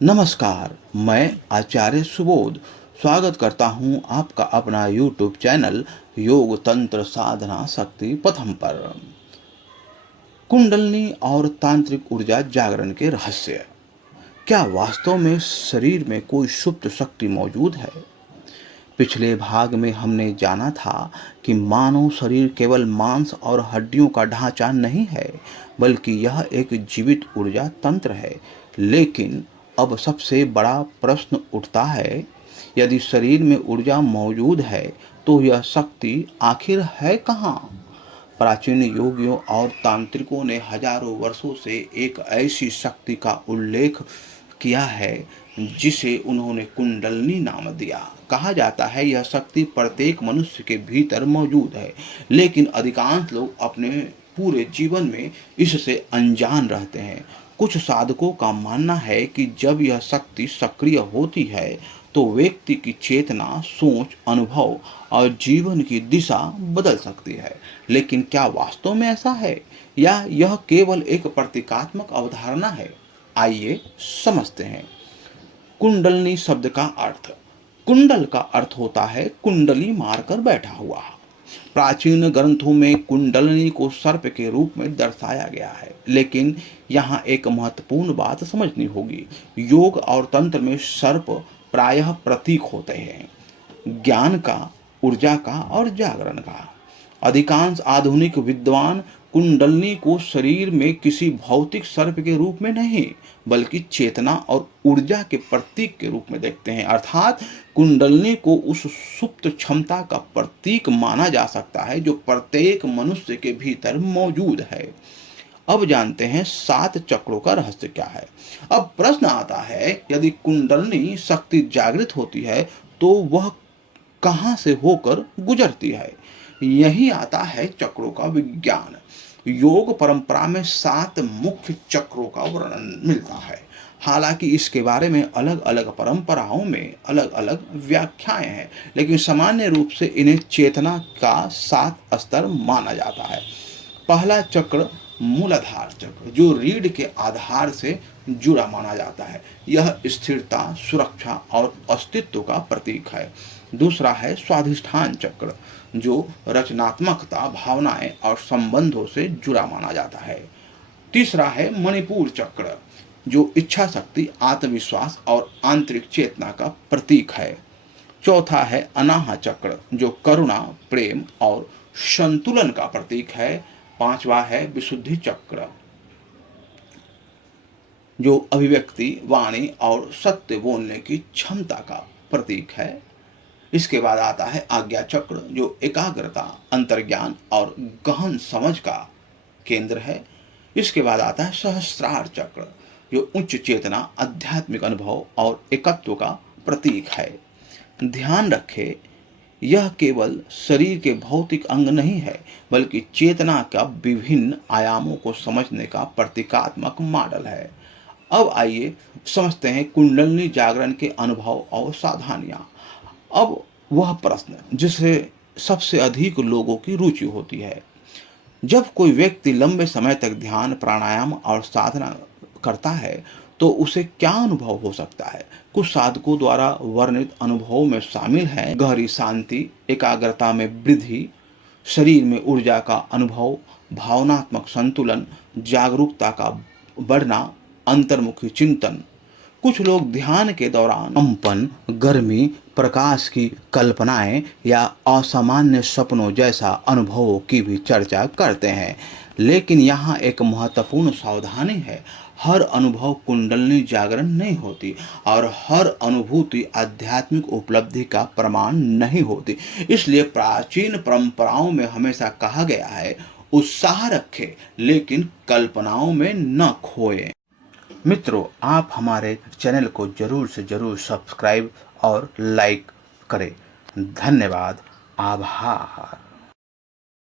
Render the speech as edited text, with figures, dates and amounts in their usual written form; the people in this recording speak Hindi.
नमस्कार, मैं आचार्य सुबोध स्वागत करता हूं आपका अपना YouTube चैनल योग तंत्र साधना शक्ति पथम पर। कुंडलनी और तांत्रिक ऊर्जा जागरण के रहस्य। क्या वास्तव में शरीर में कोई सुप्त शक्ति मौजूद है? पिछले भाग में हमने जाना था कि मानव शरीर केवल मांस और हड्डियों का ढांचा नहीं है, बल्कि यह एक जीवित ऊर्जा तंत्र है। लेकिन अब सबसे बड़ा प्रश्न उठता है, यदि शरीर में ऊर्जा मौजूद है तो यह शक्ति आखिर है कहाँ? प्राचीन योगियों और तांत्रिकों ने हजारों वर्षों से एक ऐसी शक्ति का उल्लेख किया है जिसे उन्होंने कुंडलनी नाम दिया। कहा जाता है यह शक्ति प्रत्येक मनुष्य के भीतर मौजूद है, लेकिन अधिकांश लोग अपने पूरे जीवन में इससे अनजान रहते हैं। कुछ साधकों का मानना है कि जब यह शक्ति सक्रिय होती है तो व्यक्ति की चेतना, सोच, अनुभव और जीवन की दिशा बदल सकती है। लेकिन क्या वास्तव में ऐसा है या यह केवल एक प्रतीकात्मक अवधारणा है? आइए समझते हैं। कुंडलनी शब्द का अर्थ। कुंडल का अर्थ होता है कुंडली मारकर बैठा हुआ। प्राचीन ग्रंथों में कुंडलनी को सर्प के रूप में दर्शाया गया है, लेकिन यहाँ एक महत्वपूर्ण बात समझनी होगी। योग और तंत्र में सर्प प्रायः प्रतीक होते हैं, ज्ञान का, ऊर्जा का और जागरण का। अधिकांश आधुनिक विद्वान कुंडलनी को शरीर में किसी भौतिक सर्प के रूप में नहीं, बल्कि चेतना और ऊर्जा के प्रतीक के रूप में देखते हैं। अर्थात कुंडलनी को उस सुप्त क्षमता का प्रतीक माना जा सकता है जो प्रत्येक मनुष्य के भीतर मौजूद है। अब जानते हैं 7 चक्रों का रहस्य क्या है। अब प्रश्न आता है, यदि कुंडलनी शक्ति जागृत होती है तो वह कहां से होकर गुजरती है? यही आता है चक्रों का विज्ञान। योग परंपरा में 7 मुख्य चक्रों का वर्णन मिलता है। हालांकि इसके बारे में अलग अलग परंपराओं में अलग अलग व्याख्याएं हैं, लेकिन सामान्य रूप से इन्हें चेतना का 7 स्तर माना जाता है। पहला चक्र मूलाधार चक्र, जो रीढ़ के आधार से जुड़ा माना जाता है। यह स्थिरता, सुरक्षा और अस्तित्व का प्रतीक है। दूसरा है स्वाधिष्ठान चक्र, जो रचनात्मकता, भावनाएं और संबंधों से जुड़ा माना जाता है। तीसरा है मणिपुर चक्र, जो इच्छा शक्ति, आत्मविश्वास और आंतरिक चेतना का प्रतीक है। चौथा है अनाह चक्र, जो करुणा, प्रेम और संतुलन का प्रतीक है। पांचवा है विशुद्धि चक्र, जो अभिव्यक्ति, वाणी और सत्य बोलने की क्षमता का प्रतीक है। इसके बाद आता है आज्ञा चक्र, जो एकाग्रता, अंतर्ज्ञान और गहन समझ का केंद्र है। इसके बाद आता है सहस्त्रार चक्र, जो उच्च चेतना, आध्यात्मिक अनुभव और एकत्व का प्रतीक है। ध्यान रखें, यह केवल शरीर के भौतिक अंग नहीं है, बल्कि चेतना का विभिन्न आयामों को समझने का प्रतीकात्मक मॉडल है। अब आइए समझते हैं कुंडलनी जागरण के अनुभव और सावधानियां। अब वह प्रश्न जिससे सबसे अधिक लोगों की रुचि होती है। जब कोई व्यक्ति लंबे समय तक ध्यान, प्राणायाम और साधना करता है तो उसे क्या अनुभव हो सकता है? कुछ साधकों द्वारा वर्णित अनुभवों में शामिल है गहरी शांति, एकाग्रता में वृद्धि, शरीर में ऊर्जा का अनुभव, भावनात्मक संतुलन, जागरूकता का बढ़ना, अंतर्मुखी चिंतन। कुछ लोग ध्यान के दौरान कंपन, गर्मी, प्रकाश की कल्पनाएं या असामान्य सपनों जैसा अनुभवों की भी चर्चा करते हैं। लेकिन यहाँ एक महत्वपूर्ण सावधानी है, हर अनुभव कुंडलनी जागरण नहीं होती और हर अनुभूति आध्यात्मिक उपलब्धि का प्रमाण नहीं होती। इसलिए प्राचीन परंपराओं में हमेशा कहा गया है, उत्साह रखें लेकिन कल्पनाओं में न खोएं। मित्रों, आप हमारे चैनल को जरूर से जरूर सब्सक्राइब और लाइक करें। धन्यवाद। आभार।